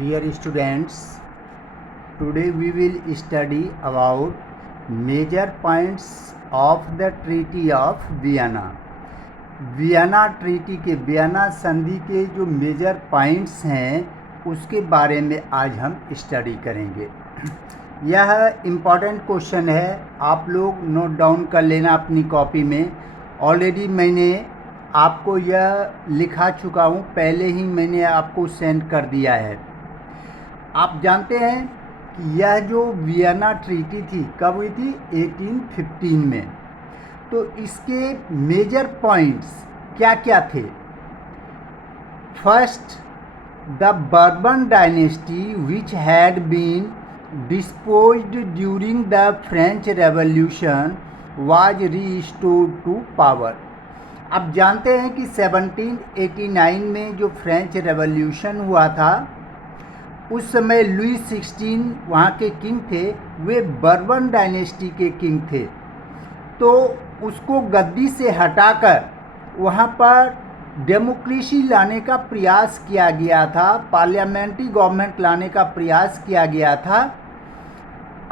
Dear students, today we will study about major points of the Treaty of Vienna. Vienna treaty के Vienna संधि के जो major points हैं उसके बारे में आज हम स्टडी करेंगे। यह इम्पॉर्टेंट क्वेश्चन है, आप लोग नोट डाउन कर लेना अपनी कॉपी में। ऑलरेडी मैंने आपको यह लिखा चुका हूँ, पहले ही मैंने आपको सेंड कर दिया है। आप जानते हैं कि यह जो वियना ट्रीटी थी कब हुई थी? 1815 में। तो इसके मेजर पॉइंट्स क्या क्या थे? First, the Bourbon dynasty which had been disposed during the French revolution was restored to power. अब जानते हैं कि 1789 में जो फ्रेंच रेवोल्यूशन हुआ था, उस समय लुई 16 वहाँ के किंग थे, वे बर्बन डायनेस्टी के किंग थे। तो उसको गद्दी से हटाकर वहाँ पर डेमोक्रेसी लाने का प्रयास किया गया था, पार्लियामेंट्री गवर्नमेंट लाने का प्रयास किया गया था।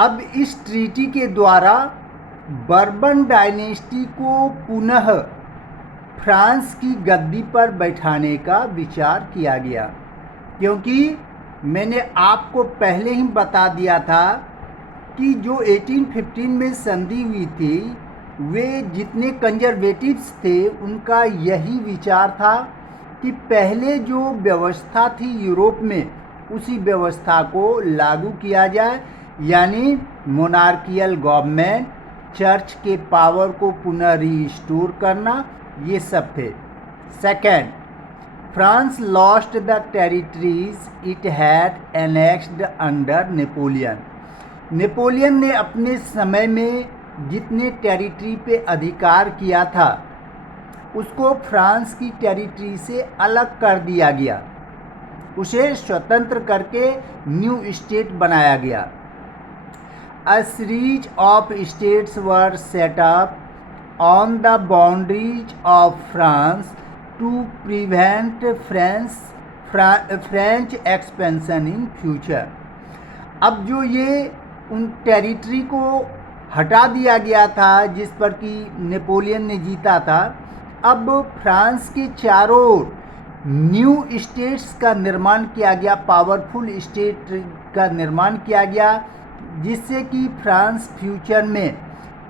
अब इस ट्रीटी के द्वारा बर्बन डायनेस्टी को पुनः फ्रांस की गद्दी पर बैठाने का विचार किया गया, क्योंकि मैंने आपको पहले ही बता दिया था कि जो 1815 में संधि हुई थी, वे जितने कंजर्वेटिव्स थे उनका यही विचार था कि पहले जो व्यवस्था थी यूरोप में, उसी व्यवस्था को लागू किया जाए, यानी मोनार्कियल गवर्नमेंट, चर्च के पावर को पुनः रीस्टोर करना, ये सब थे। Second, France lost the territories it had annexed under Napoleon. Napoleon ने अपने समय में जितने टेरिटरी पे अधिकार किया था, उसको फ्रांस की टेरिटरी से अलग कर दिया गया, उसे स्वतंत्र करके न्यू स्टेट बनाया गया। A series of states were set up on the boundaries of France to prevent French expansion in future. अब जो ये उन टेरिटरी को हटा दिया गया था जिस पर कि नेपोलियन ने जीता था, अब फ्रांस के चारों ओर न्यू स्टेट्स का निर्माण किया गया, पावरफुल स्टेट का निर्माण किया गया, जिससे कि फ्रांस फ्यूचर में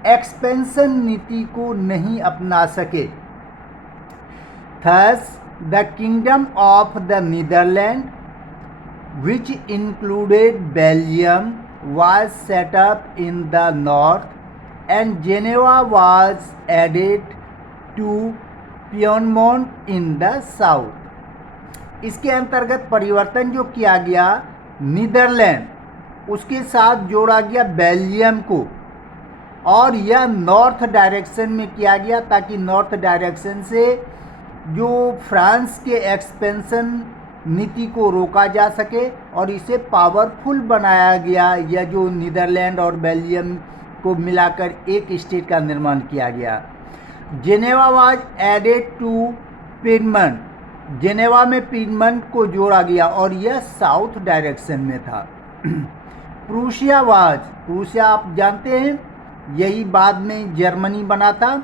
एक्सपेंशन नीति को नहीं अपना सके। Thus the kingdom of the Netherland which included Belgium was set up in the north and Geneva was added to Piedmont in the south। इसके अंतर्गत परिवर्तन जो किया गया, नीदरलैंड उसके साथ जोड़ा गया बेल्जियम को, और यह नॉर्थ डायरेक्शन में किया गया ताकि नॉर्थ डायरेक्शन से जो फ्रांस के एक्सपेंशन नीति को रोका जा सके और इसे पावरफुल बनाया गया। यह जो नीदरलैंड और बेल्जियम को मिलाकर एक स्टेट का निर्माण किया गया। Geneva was added to Piedmont, Geneva में पिडमंट को जोड़ा गया और यह साउथ डायरेक्शन में था। प्रूशिया वाज, प्रूशिया आप जानते हैं, यही बाद में जर्मनी बना था।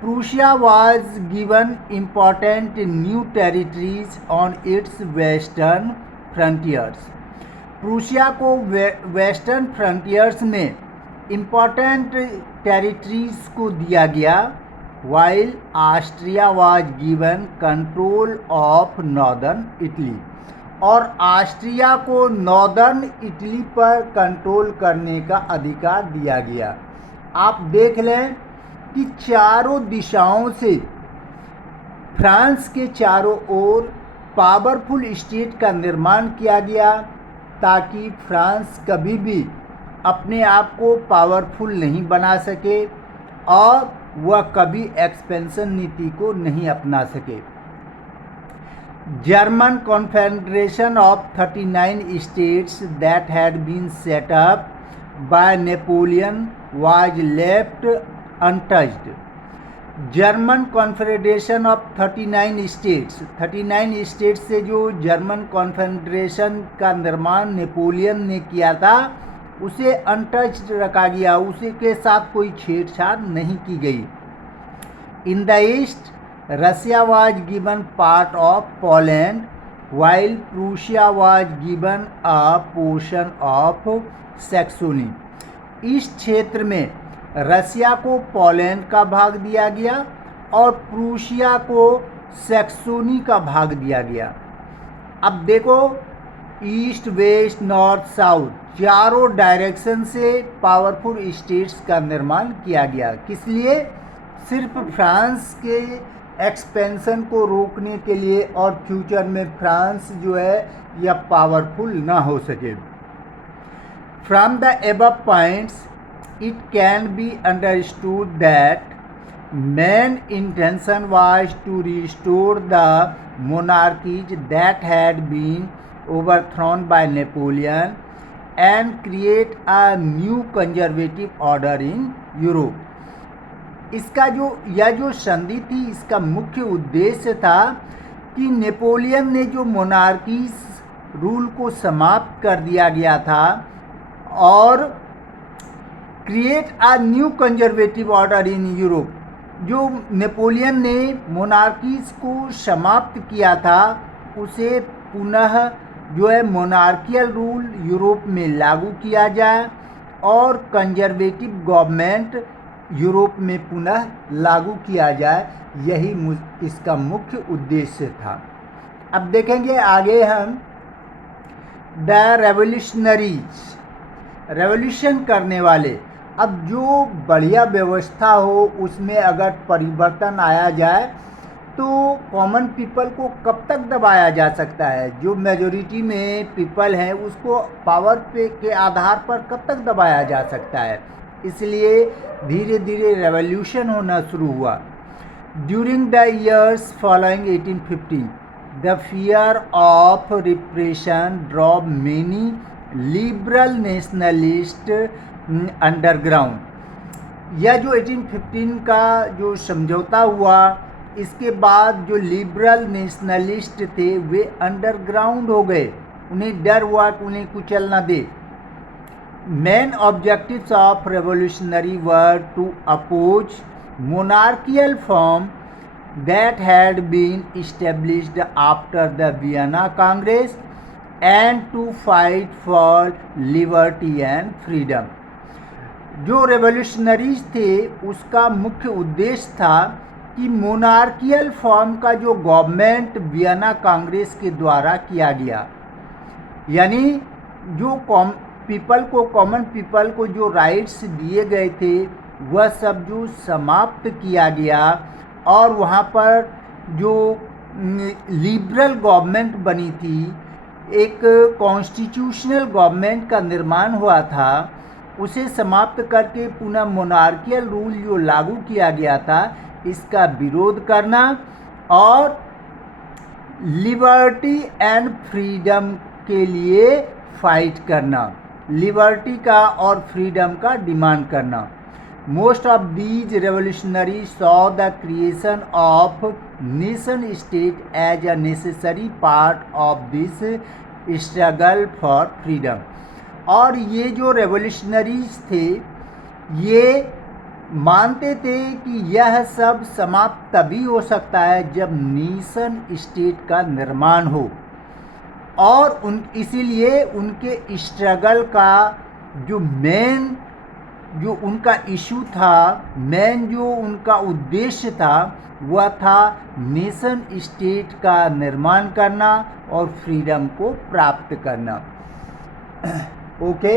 Prussia was given important new territories on its western frontiers। Prussia को वेस्टर्न फ्रंटियर्स में इम्पॉर्टेंट टेरिटरीज को दिया गया, while Austria was given control of northern Italy, और ऑस्ट्रिया को नॉर्दर्न इटली पर कंट्रोल करने का अधिकार दिया गया। आप देख लें कि चारों दिशाओं से फ्रांस के चारों ओर पावरफुल स्टेट का निर्माण किया गया, ताकि फ्रांस कभी भी अपने आप को पावरफुल नहीं बना सके और वह कभी एक्सपेंशन नीति को नहीं अपना सके। German confederation of 39 states that had been set up by Napoleon was left untouched. German confederation of 39 states, 39 states से जो जर्मन कॉन्फेडरेशन का निर्माण नेपोलियन ने किया था उसे अनटच्ड रखा गया, उसी के साथ कोई छेड़छाड़ नहीं की गई। In the east Russia was given part of Poland while Prussia was given a portion of Saxony। इस क्षेत्र में रसिया को पोलैंड का भाग दिया गया और प्रूशिया को सैक्सोनी का भाग दिया गया। अब देखो ईस्ट वेस्ट नॉर्थ साउथ चारों डायरेक्शन से पावरफुल स्टेट्स का निर्माण किया गया। किस लिए? सिर्फ फ्रांस के एक्सपेंशन को रोकने के लिए और फ्यूचर में फ्रांस जो है यह पावरफुल ना हो सके। From the above points it can be understood that main intention was to restore the monarchies that had been overthrown by Napoleon and create a new conservative order in Europe. इसका जो संधि थी इसका मुख्य उद्देश्य था कि नेपोलियन ने जो मोनार्कीज रूल को समाप्त कर दिया गया था और create a new conservative order in Europe. जो नेपोलियन ने मोनार्कीज को समाप्त किया था उसे पुनः जो है मोनार्कियल रूल यूरोप में लागू किया जाए और कंजर्वेटिव गवर्नमेंट यूरोप में पुनः लागू किया जाए, यही इसका मुख्य उद्देश्य था। अब देखेंगे आगे हम द रेवोल्यूशनरीज, रेवोल्यूशन करने वाले। अब जो बढ़िया व्यवस्था हो उसमें अगर परिवर्तन आया जाए तो कॉमन पीपल को कब तक दबाया जा सकता है? जो मेजॉरिटी में पीपल है उसको पावर पे के आधार पर कब तक दबाया जा सकता है? इसलिए धीरे धीरे रेवोल्यूशन होना शुरू हुआ। During the years following 1850 the fear of repression drove many liberal nationalist underground. यह जो 1815 का जो समझौता हुआ इसके बाद जो लिबरल नेशनलिस्ट थे वे अंडरग्राउंड हो गए, उन्हें डर हुआ कि उन्हें कुचल न दे। Main objectives of revolutionary were to oppose monarchical form that had been established after the Vienna Congress and to fight for liberty and freedom। जो रेवोल्यूशनरीज थे उसका मुख्य उद्देश्य था कि मोनार्कियल फॉर्म का जो गवर्नमेंट वियना कांग्रेस के द्वारा किया गया, यानी जो कॉमन पीपल को जो राइट्स दिए गए थे वह सब जो समाप्त किया गया और वहाँ पर जो लिबरल गवर्नमेंट बनी थी, एक कॉन्स्टिट्यूशनल गवर्नमेंट का निर्माण हुआ था, उसे समाप्त करके पुनः मोनार्कियल रूल जो लागू किया गया था इसका विरोध करना और लिबर्टी एंड फ्रीडम के लिए फाइट करना, लिबर्टी का और फ्रीडम का डिमांड करना। Most of these revolutionary saw the creation of nation state as a necessary part of this struggle for freedom. और ये जो रेवोल्यूशनरीज थे ये मानते थे कि यह सब समाप्त तभी हो सकता है जब नेशन स्टेट का निर्माण हो और इसीलिए उनके स्ट्रगल का जो मेन जो उनका इशू था, मेन जो उनका उद्देश्य था वह था नेशन स्टेट का निर्माण करना और फ्रीडम को प्राप्त करना। ओके।